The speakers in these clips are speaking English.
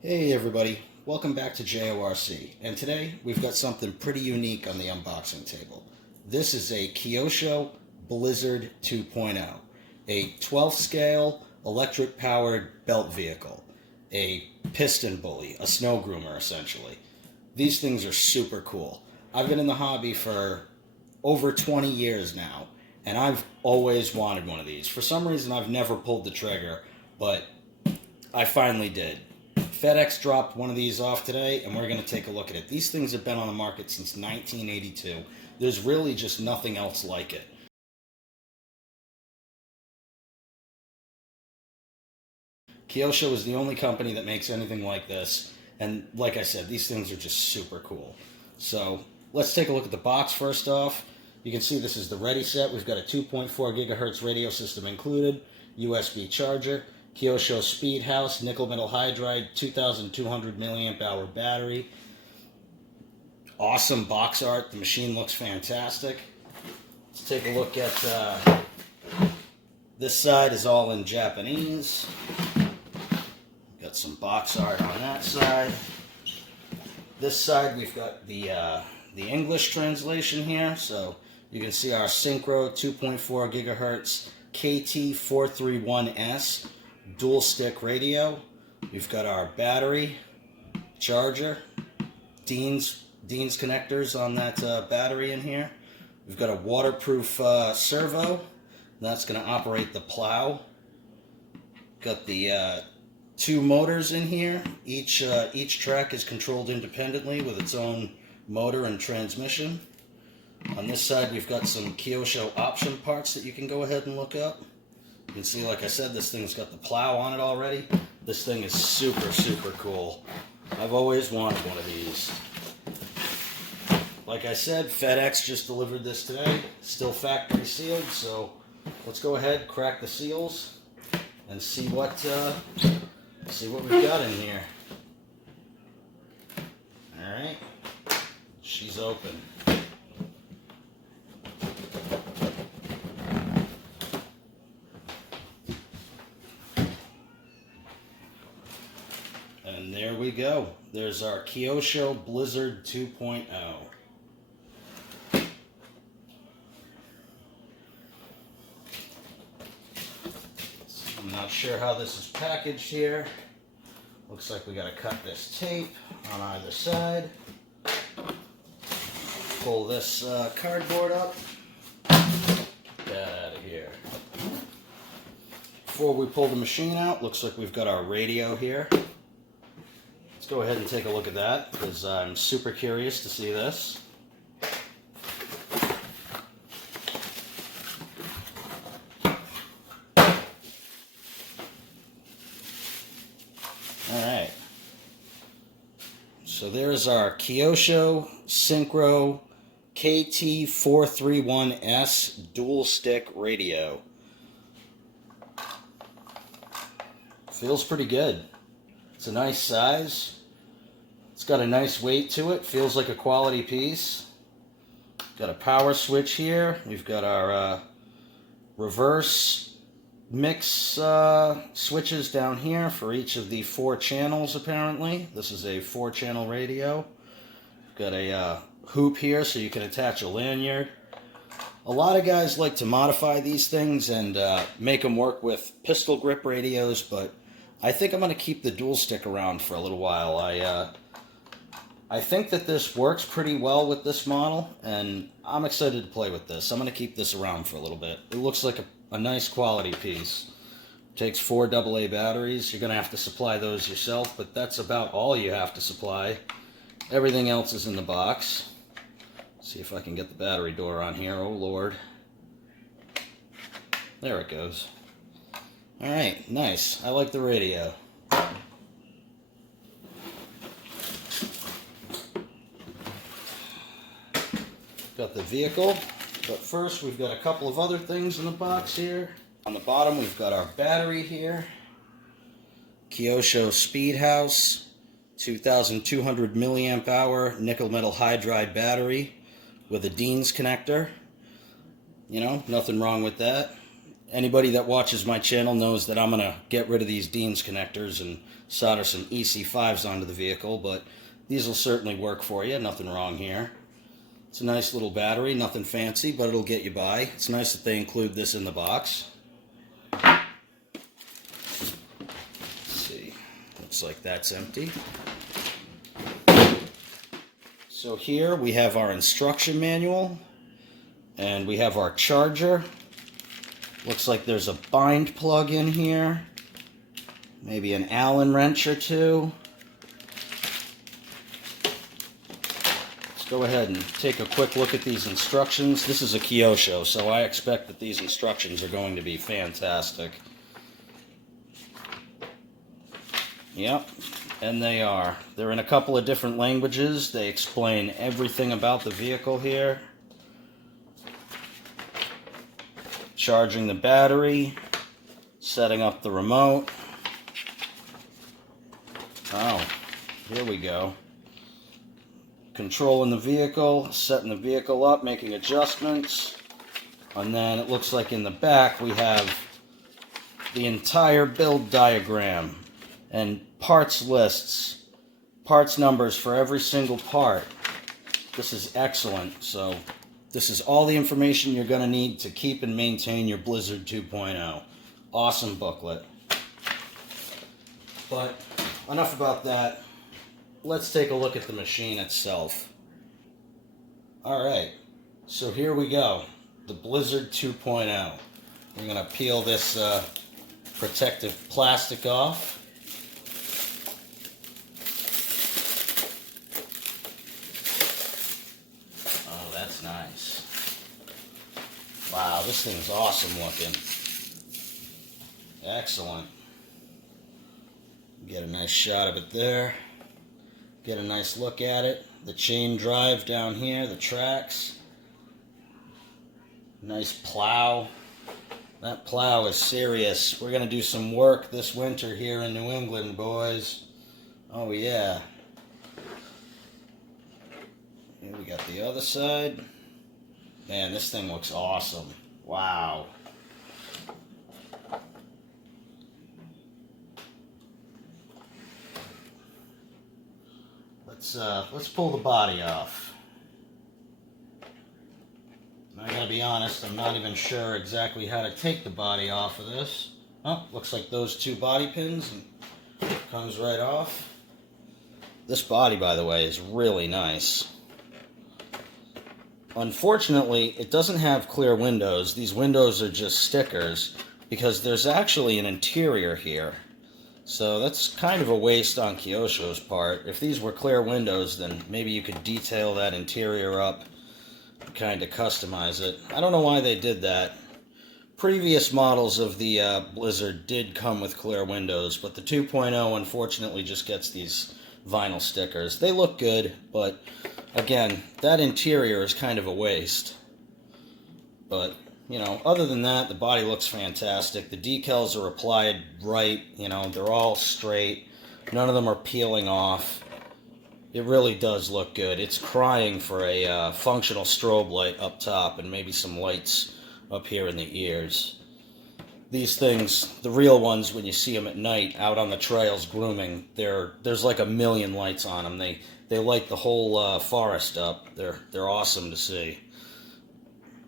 Hey everybody, welcome back to JORC, and today we've got something pretty unique on the unboxing table. This is a Kyosho Blizzard 2.0, a 12th scale electric powered belt vehicle, a piston bully, a snow groomer essentially. These things are super cool. I've been in the hobby for over 20 years now, and I've always wanted one of these. For some reason I've never pulled the trigger, but I finally did. FedEx dropped one of these off today, and we're going to take a look at it. These things have been on the market since 1982. There's really just nothing else like it. Kyosho is the only company that makes anything like this, and like I said, these things are just super cool. So let's take a look at the box first off. You can see this is the ready set. We've got a 2.4 gigahertz radio system included, USB charger, Kyosho Speed House, nickel metal hydride, 2,200 milliamp hour battery. Awesome box art. The machine looks fantastic. Let's take a look at this side is all in Japanese. Got some box art on that side. This side we've got the English translation here, so you can see our Synchro 2.4 gigahertz KT431S dual stick radio. We've got our battery, charger, Dean's connectors on that battery in here. We've got a waterproof servo. That's going to operate the plow. Got the two motors in here. Each track is controlled independently with its own motor and transmission. On this side, we've got some Kyosho option parts that you can go ahead and look up. You can see, like I said, this thing's got the plow on it already. This thing is super, super cool. I've always wanted one of these. Like I said, FedEx just delivered this today. Still factory sealed, so let's go ahead, crack the seals, and see what we've got in here. Alright, she's open. And there we go. There's our Kyosho Blizzard 2.0. I'm not sure how this is packaged here. Looks like we got to cut this tape on either side. Pull this cardboard up. Get that out of here. Before we pull the machine out, looks like we've got our radio here. Let's go ahead and take a look at that, because I'm super curious to see this. Alright. So there's our Kyosho Synchro KT431S dual stick radio. Feels pretty good. It's a nice size. It's got a nice weight to it. Feels like a quality piece. Got a power switch here. We've got our reverse mix switches down here for each of the 4 channels, apparently. This is a 4-channel radio. Got a hoop here so you can attach a lanyard. A lot of guys like to modify these things and make them work with pistol grip radios, but I think I'm going to keep the dual stick around for a little while. I think that this works pretty well with this model, and I'm excited to play with this. I'm going to keep this around for a little bit. It looks like a nice quality piece. Takes 4 AA batteries. You're going to have to supply those yourself, but that's about all you have to supply. Everything else is in the box. See if I can get the battery door on here. Oh, Lord. There it goes. Alright, nice. I like the radio. Got the vehicle, but first we've got a couple of other things in the box here. On the bottom we've got our battery here. Kyosho Speed House, 2,200 milliamp hour nickel metal hydride battery with a Dean's connector. You know, nothing wrong with that. Anybody that watches my channel knows that I'm going to get rid of these Dean's connectors and solder some EC5s onto the vehicle, but these will certainly work for you. Nothing wrong here. It's a nice little battery, nothing fancy, but it'll get you by. It's nice that they include this in the box. Let's see. Looks like that's empty. So here we have our instruction manual, and we have our charger. Looks like there's a bind plug in here, maybe an Allen wrench or two. Let's go ahead and take a quick look at these instructions. This is a Kyosho, so I expect that these instructions are going to be fantastic. Yep, and they are. They're in a couple of different languages. They explain everything about the vehicle here. Charging the battery, setting up the remote. Oh, here we go. Controlling the vehicle, setting the vehicle up, making adjustments. And then it looks like in the back we have the entire build diagram and parts lists, parts numbers for every single part. This is excellent. So this is all the information you're going to need to keep and maintain your Blizzard 2.0. Awesome booklet. But enough about that. Let's take a look at the machine itself. Alright, so here we go. The Blizzard 2.0. We're going to peel this protective plastic off. Oh, that's nice. Wow, this thing's awesome looking. Excellent. Get a nice shot of it there. Get a nice look at it. The chain drive down here, the tracks. Nice plow. That plow is serious. We're going to do some work this winter here in New England, boys. Oh, yeah. Here we got the other side. Man, this thing looks awesome. Wow. Let's pull the body off. I gotta be honest, I'm not even sure exactly how to take the body off of this. Oh, looks like those two body pins, and it comes right off. This body, by the way, is really nice. Unfortunately, it doesn't have clear windows. These windows are just stickers because there's actually an interior here. So that's kind of a waste on Kyosho's part. If these were clear windows, then maybe you could detail that interior up and kind of customize it. I don't know why they did that. Previous models of the Blizzard did come with clear windows, but the 2.0 unfortunately just gets these vinyl stickers. They look good, but again, that interior is kind of a waste. But you know, other than that, the body looks fantastic. The decals are applied right. You know, they're all straight. None of them are peeling off. It really does look good. It's crying for a functional strobe light up top and maybe some lights up here in the ears. These things, the real ones, when you see them at night out on the trails grooming, there's like a million lights on them. They light the whole forest up. They're awesome to see.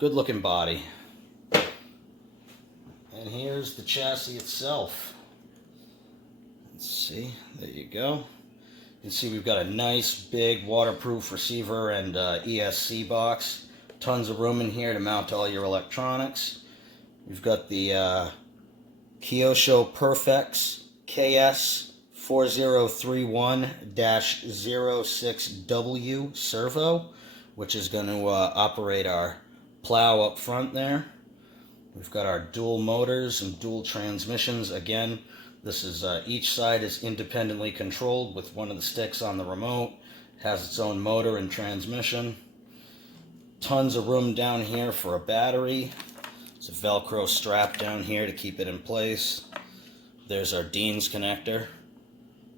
Good looking body. And here's the chassis itself. Let's see, there you go. You can see we've got a nice big waterproof receiver and ESC box. Tons of room in here to mount all your electronics. We've got the Kyosho Perfex KS 4031-06W servo, which is going to operate our plow up front there. We've got our dual motors and dual transmissions. Again, this is each side is independently controlled with one of the sticks on the remote. Has its own motor and transmission. Tons of room down here for a battery. There's a Velcro strap down here to keep it in place. There's our Dean's connector.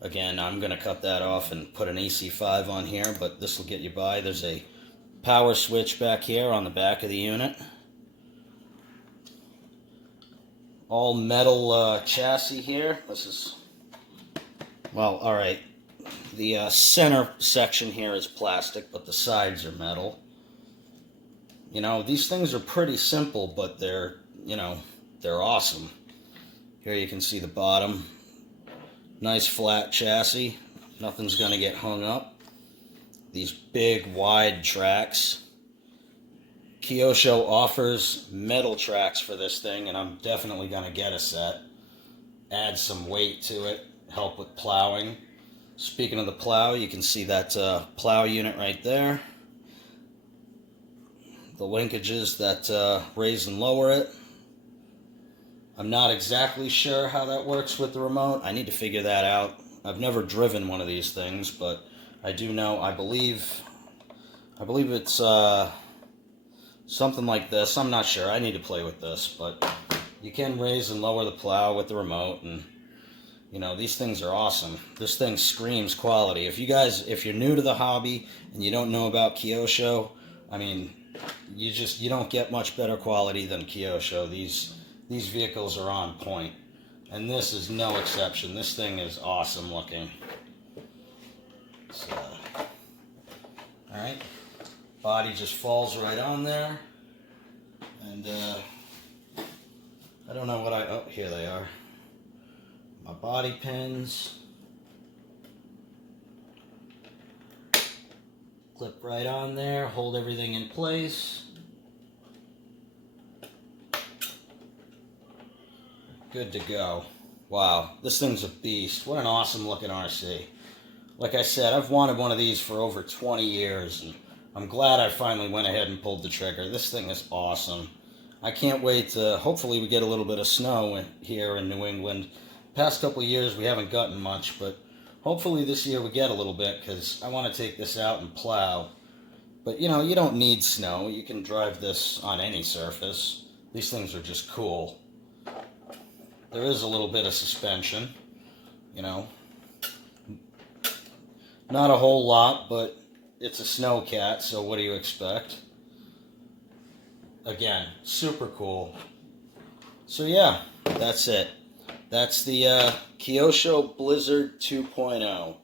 Again, I'm going to cut that off and put an EC5 on here, but this will get you by. There's a power switch back here on the back of the unit. all metal chassis here. This is, well, alright. The center section here is plastic, but the sides are metal. You know, these things are pretty simple, but they're, you know, they're awesome. Here you can see the bottom. Nice flat chassis. Nothing's going to get hung up. These big, wide tracks. Kyosho offers metal tracks for this thing, and I'm definitely going to get a set. Add some weight to it, help with plowing. Speaking of the plow, you can see that plow unit right there. The linkages that raise and lower it. I'm not exactly sure how that works with the remote. I need to figure that out. I've never driven one of these things, but I do know, I believe it's something like this. I'm not sure. I need to play with this, but you can raise and lower the plow with the remote, and you know, these things are awesome. This thing screams quality. If you're new to the hobby and you don't know about Kyosho, I mean, you don't get much better quality than Kyosho. These vehicles are on point, and this is no exception. This thing is awesome looking. So, all right. Body just falls right on there, and I don't know what oh, here they are. My body pins. Clip right on there, hold everything in place. Good to go. Wow, this thing's a beast. What an awesome looking RC. Like I said, I've wanted one of these for over 20 years, and I'm glad I finally went ahead and pulled the trigger. This thing is awesome. I can't wait to, hopefully we get a little bit of snow here in New England. Past couple of years we haven't gotten much, but hopefully this year we get a little bit, because I want to take this out and plow. But you know, you don't need snow. You can drive this on any surface. These things are just cool. There is a little bit of suspension, you know. Not a whole lot, but it's a snowcat, so what do you expect? Again, super cool. So yeah, that's it. That's the Kyosho Blizzard 2.0.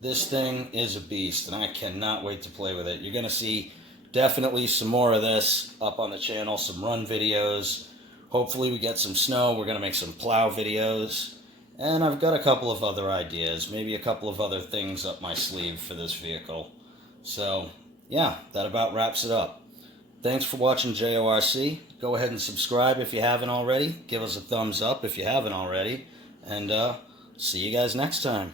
This thing is a beast, and I cannot wait to play with it. You're going to see definitely some more of this up on the channel, some run videos. Hopefully we get some snow. We're going to make some plow videos. And I've got a couple of other ideas, maybe a couple of other things up my sleeve for this vehicle. So, yeah, that about wraps it up. Thanks for watching JORC. Go ahead and subscribe if you haven't already. Give us a thumbs up if you haven't already. And see you guys next time.